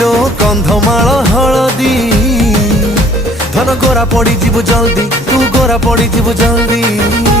लो कंधमाल हलदी धन गोरा पड़ी जीव जल्दी तू गोरा पड़ी जीव जल्दी।